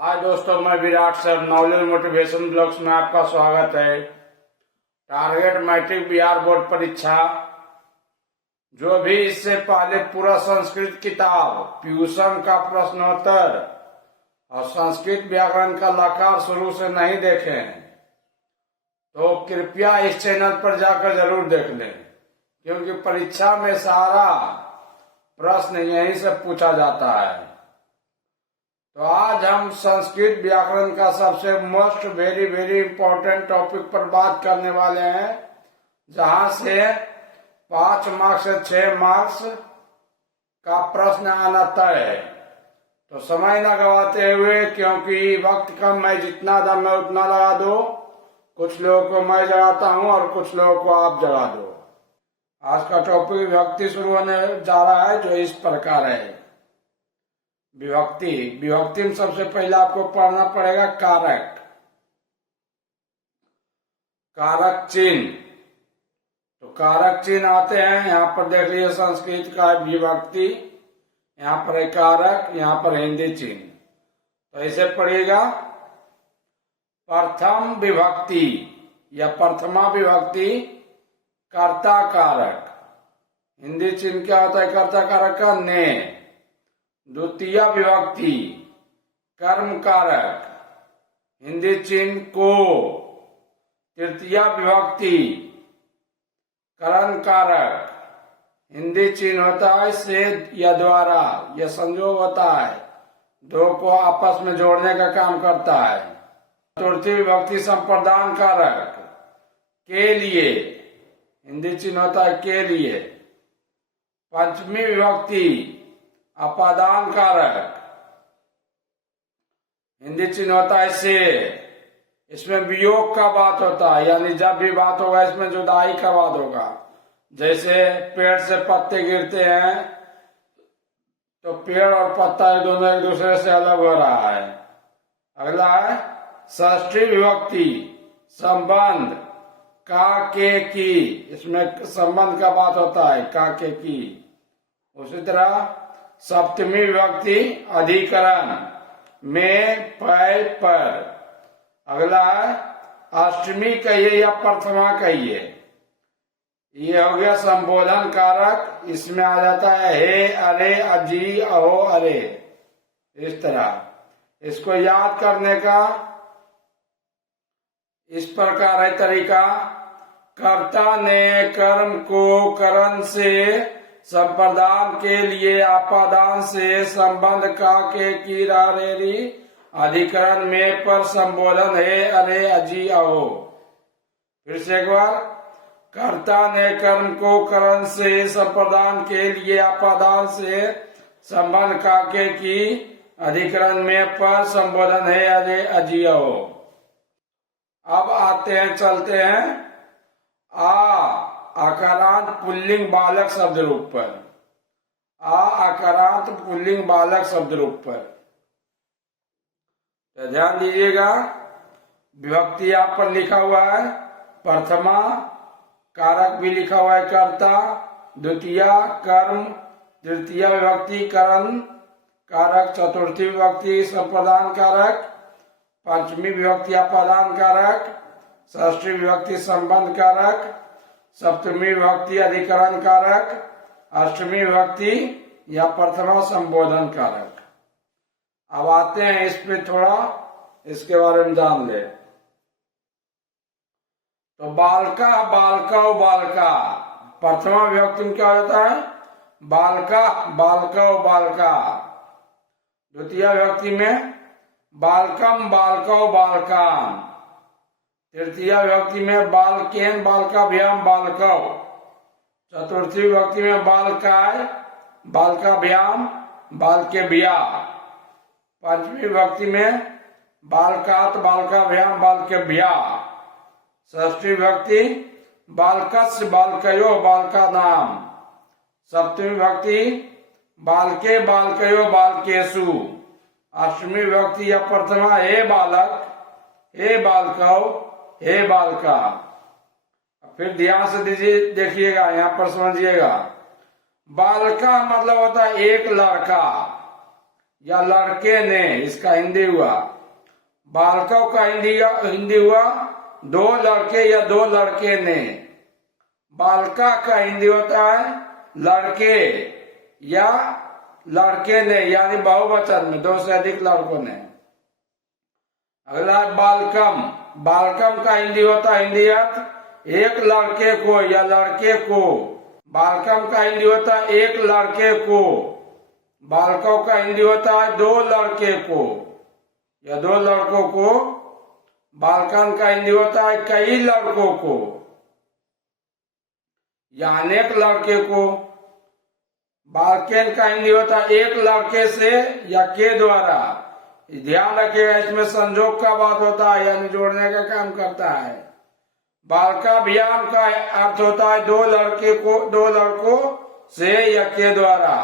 हाय दोस्तों, मैं Virat sir knowledge motivation blogs में आपका स्वागत है। टारगेट मैट्रिक बिहार बोर्ड परीक्षा जो भी इससे पहले पूरा संस्कृत किताब, ट्यूशन का प्रश्नोत्तर और संस्कृत व्याकरण का लकार शुरू से नहीं देखे हैं तो कृपया इस चैनल पर जाकर जरूर देख लें, क्योंकि परीक्षा में सारा प्रश्न यहीं से पूछा जाता है। तो आज हम संस्कृत व्याकरण का सबसे मोस्ट वेरी इम्पोर्टेंट टॉपिक पर बात करने वाले हैं, जहां से 5 मार्क्स से 6 मार्क्स का प्रश्न आना तय है। तो समय न गवाते हुए, क्योंकि वक्त कम है, जितना दम है उतना लगा दो। कुछ लोगों को मैं जगाता हूं और कुछ लोगों को आप जगा दो। आज का टॉपिक विभक्ति शुरू होने जा रहा है, जो इस प्रकार है। विभक्ति में सबसे पहले आपको पढ़ना पड़ेगा कारक, कारक चिन्ह। तो कारक चिन्ह आते हैं, यहाँ पर देख लीजिए संस्कृत का विभक्ति, यहाँ पर है कारक, यहाँ पर हिंदी चिन्ह। तो ऐसे पढ़िएगा, प्रथम विभक्ति या प्रथमा विभक्ति कर्ता कारक। हिंदी चिन्ह क्या होता है कर्ता कारक का? ने। द्वितीय विभक्ति कर्म कारक, हिंदी चिन्ह को। तृतीय विभक्ति करण कारक, हिंदी चिन्ह होता है से या द्वारा, यह संयोग होता है, दो को आपस में जोड़ने का काम करता है। चतुर्थी विभक्ति संप्रदान कारक, के लिए, हिंदी चिन्ह होता है के लिए। पंचमी विभक्ति अपादान कारक, हिंदी चिन्ह होता है से। इसमें वियोग का बात होता है, यानी जब भी बात होगा इसमें जुदाई का बात होगा। जैसे पेड़ से पत्ते गिरते हैं तो पेड़ और पत्ता दोनों एक दूसरे से अलग हो रहा है। अगला है षष्ठी विभक्ति संबंध, का के की, इसमें संबंध का बात होता है, का के की। उसी तरह सप्तमी विभक्ति अधिकरण, में, पै, पर। अगला है अष्टमी कहिए या प्रथमा कहिए, ये हो गया संबोधन कारक। इसमें आ जाता है हे, अरे, अजी, अहो, अरे। इस तरह इसको याद करने का इस प्रकार है तरीका। कर्ता ने कर्म को करण से, संप्रदान के लिए आपादान से, संबंध का के की रेरी, अधिकरण में पर, संबोधन है अरे, अजी, अहो। फिर से एक बार, कर्ता ने कर्म को करण से, संप्रदान के लिए आपादान से, संबंध का के की, अधिकरण में पर, संबोधन है अरे, अजी, अहो। अब आते हैं, चलते हैं आकारांत पुल्लिंग बालक शब्द रूप पर। आकारांत पुल्लिंग बालक शब्द रूप पर तो ध्यान दीजिएगा, विभक्ति यहाँ पर लिखा हुआ है प्रथमा, कारक भी लिखा हुआ है कर्ता, द्वितीय कर्म, तृतीय विभक्ति करण कारक, चतुर्थी विभक्ति संप्रदान कारक, पंचमी विभक्ति अपादान कारक, षष्ठी विभक्ति संबंध कारक, सप्तमी विभक्ति अधिकरण कारक, अष्टमी विभक्ति या प्रथमा संबोधन कारक। अब आते हैं इस पे, थोड़ा इसके बारे में जान ले। तो बालका, बालका, बालका, प्रथमा विभक्ति में क्या होता है? बालका, बालका, बालका। द्वितीय विभक्ति में बालकम, बालका, बालकाम। तृतीय विभक्ति में बालकेन, बालकाभ्याम, बालकौ। चतुर्थी विभक्ति में बालकाय, बालकाभ्याम, बालकेभ्या। पंचमी विभक्ति में बालकात, बालकाभ्याम, बालकेभ्या। षष्ठी विभक्ति बालकस्य, बालकयो, बालकानाम। सप्तमी विभक्ति बालके, बालकयो, बालकेषु। अष्टमी विभक्ति या प्रथमा हे बालक, हे बालकौ, हे बालका। फिर ध्यान से दीजिए, देखिएगा, यहाँ पर समझिएगा। बालका मतलब होता है एक लड़का, या लड़के ने, इसका हिंदी हुआ। बालकों का हिंदी हुआ दो लड़के या दो लड़के ने। बालका का हिंदी होता है लड़के या लड़के ने, यानी बहुवचन में दो से अधिक लड़कों ने। अगला है बालकम। बालकम का हिंदी होता है, हिंदी अर्थ एक लड़के को या लड़के को। बालकम का हिंदी होता है एक लड़के को। बालकों का हिंदी होता है दो लड़के को या दो लड़कों को। बालकन का हिंदी होता है कई लड़कों को या अनेक लड़के को। बालकेन का हिंदी होता है एक लड़के से या के द्वारा। ध्यान रखिएगा, इसमें संजोग का बात होता है, यानी जोड़ने का काम करता है। बालकाभियान का अर्थ होता है दो लड़कों से या के द्वारा।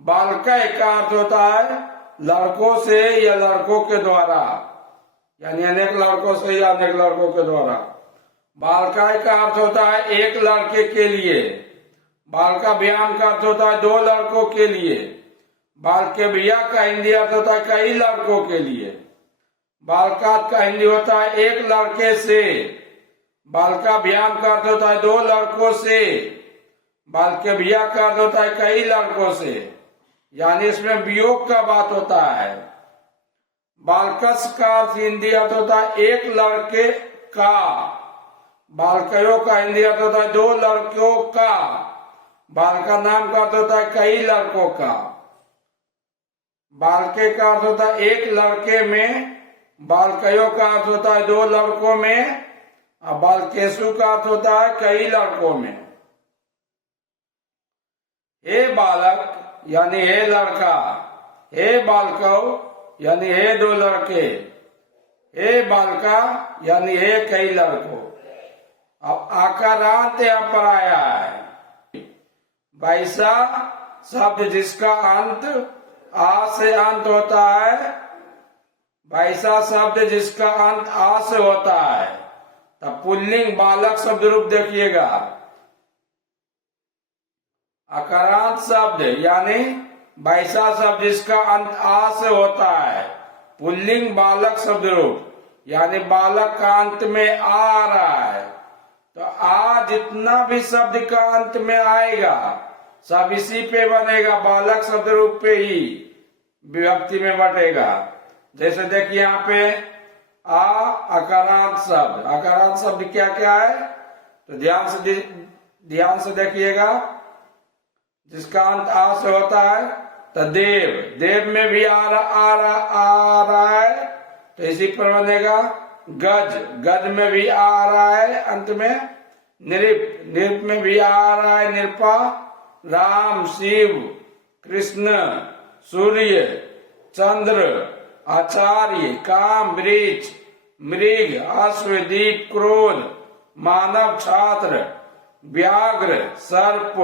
बालकय का अर्थ होता है लड़कों से या लड़कों के द्वारा, यानी अनेक लड़कों से या अनेक लड़कों के द्वारा। बालकाय का अर्थ होता है एक लड़के के लिए। बालकाभियान का अर्थ होता है दो लड़कों के लिए। बालकाभिया का हिंदी अर्थ होता है कई लड़कों के लिए। बालकात का हिंदी होता है एक लड़के से। बालकाभियान का अर्थ होता है दो लड़कों से। बालकाभिया का अर्थ होता है कई लड़कों से, यानी इसमें वियोग का बात होता है। बालकस का अर्थ हिंदी अर्थ होता है एक लड़के का। बालकयों का हिंदी अर्थ होता है दो लड़कों का। बालका नाम का अर्थ होता है कई लड़कों का। बालके का अर्थ होता है एक लड़के में। बालकयों का अर्थ होता है दो लड़कों में। और बालकेशु का अर्थ होता है कई लड़कों में। हे बालक यानी हे लड़का। हे बालकौ यानी हे दो लड़के। हे बालका यानी हे कई लड़कों। अब आकारांत यहाँ पर आया है। वैसा शब्द जिसका अंत आ से अंत होता है। वैसा शब्द जिसका अंत आ से होता है। तब पुल्लिंग बालक शब्द रूप देखिएगा। आकारांत शब्द यानी वैसा शब्द जिसका अंत आ से होता है। पुल्लिंग बालक शब्द रूप, यानी बालक का अंत में आ रहा है। तो आ जितना भी शब्द का अंत में आएगा सब इसी पे बनेगा, बालक शब्द रूप पे ही विभक्ति में बटेगा। जैसे देखिए यहाँ पे आ अकारांत शब्द। अकारांत शब्द क्या क्या है तो ध्यान से देखिएगा। जिसका अंत आ से होता है तो देव, देव में भी आ रहा है तो इसी पर बनेगा। गज, गज में भी आ रहा है अंत में। नृप, नृप में भी आ रहा है नृपा। राम, शिव, कृष्ण, सूर्य, चंद्र, आचार्य, काम, वृक्ष, मृग, अश्व, दीप, क्रोध, मानव, छात्र, व्याघ्र, सर्प,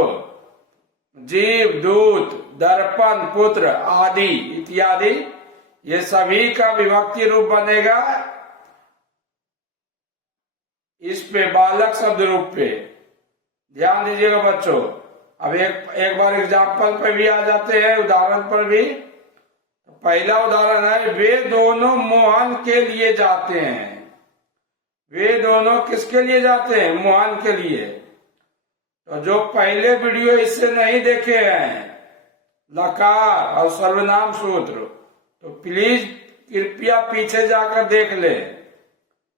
जीव, दूत, दर्पण, पुत्र आदि इत्यादि, ये सभी का विभक्ति रूप बनेगा इस पे बालक शब्द रूप पे। ध्यान दीजिएगा बच्चों। अब एक बार एग्जाम्पल पे भी आ जाते हैं, उदाहरण पर भी। पहला उदाहरण है, वे दोनों मोहन के लिए जाते हैं। वे दोनों किसके लिए जाते हैं? मोहन के लिए। तो जो पहले वीडियो इससे नहीं देखे हैं, लकार और सर्वनाम सूत्र, तो प्लीज कृपया पीछे जाकर देख ले,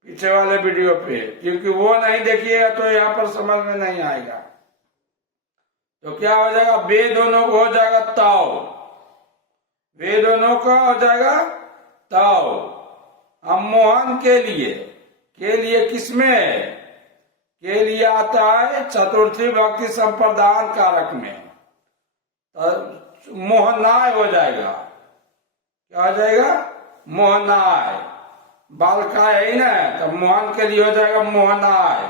पीछे वाले वीडियो पे, क्योंकि वो नहीं देखिएगा तो यहाँ पर समझ में नहीं आएगा। तो क्या हो जाएगा? वे दोनों को हो जाएगा ताओ। वे दोनों का हो जाएगा ताओ। अब मोहन के लिए किसमें? के लिए आता है चतुर्थी विभक्ति संप्रदान कारक में। तो मोहनाय हो जाएगा। क्या हो जाएगा? मोहनाय। बालका है ही ना, तो मोहन के लिए हो जाएगा मोहनाय।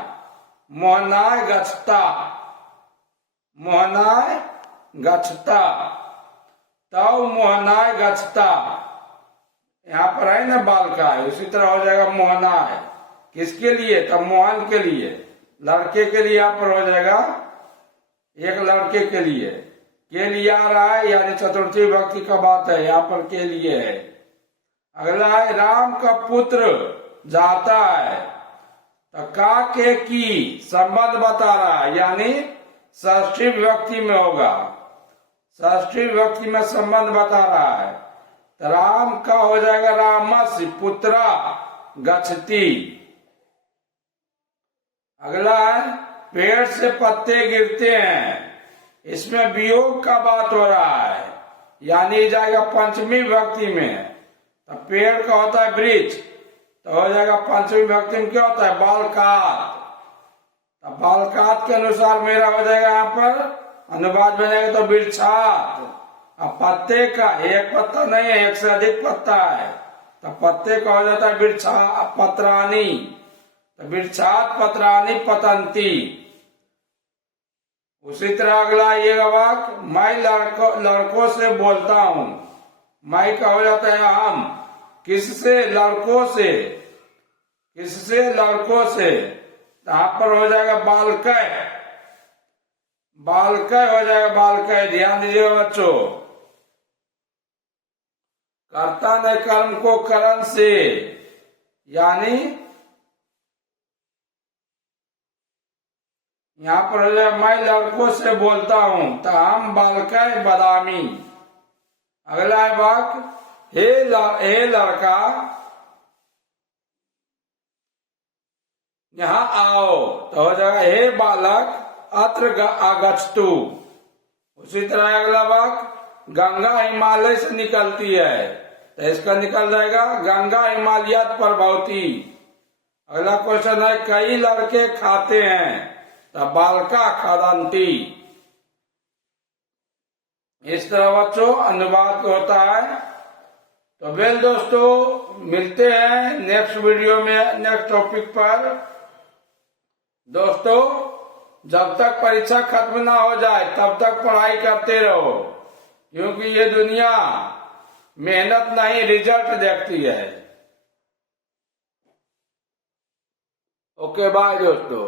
मोहनाय गच्छता। मोहनाय गच्छता। तब मोहनाय गच्छता। यहाँ पर है ना बालका है, उसी तरह हो जाएगा मोहनाय। किसके लिए? तब मोहन के लिए, लड़के के लिए यहाँ पर हो जाएगा एक लड़के के लिए। के लिए आ रहा है, यानी चतुर्थी विभक्ति का बात है, यहाँ पर के लिए है। अगला है राम का पुत्र जाता है, तो का के की संबंध बता रहा है, यानी षष्ठी विभक्ति में होगा, षष्ठी विभक्ति में संबंध बता रहा है। तो राम का हो जाएगा रामस्य पुत्रा गच्छति। अगला है पेड़ से पत्ते गिरते हैं, इसमें वियोग का बात हो रहा है, यानी जाएगा पंचमी विभक्ति में। तो पेड़ का होता है वृक्ष, तो हो जाएगा पंचमी विभक्ति में क्या होता है, बालकात। तो बालकात के अनुसार मेरा हो जाएगा यहाँ पर अनुवाद बनेगा तो वृक्षात। अब पत्ते का एक पत्ता नहीं है, एक से अधिक पत्ता है, तो पत्ते का हो जाता है वृक्षा पत्रानी। तो वृक्षात पत्रानी पतंती। उसी तरह अगला ये वाक्य मैं लड़कों से बोलता हूं, मैं का हो जाता है हम, किससे, लड़कों से, किससे, लड़कों से। यहाँ पर हो जाएगा बालकय, बालकय हो जाएगा, बालकय। ध्यान दीजिएगा बच्चों, कर्ता ने कर्म को करण से, यानी यहाँ पर हो जाएगा मैं लड़कों से बोलता हूं, तो हम बालकय बदामी। अगला है वाक्य हे लड़का यहाँ आओ, तो हो जाएगा हे बालक अत्र आगच्छतु। उसी तरह अगला वाक्य गंगा हिमालय से निकलती है, तो इसका निकल जाएगा गंगा हिमालयात प्रभवती। अगला क्वेश्चन है कई लड़के खाते हैं, तो बालका खादंती। इस तरह बच्चों अनुवाद होता है। तो वेल दोस्तों, मिलते हैं नेक्स्ट वीडियो में नेक्स्ट टॉपिक पर। दोस्तों, जब तक परीक्षा खत्म ना हो जाए तब तक पढ़ाई करते रहो, क्योंकि ये दुनिया मेहनत नहीं रिजल्ट देखती है। ओके बाय दोस्तों।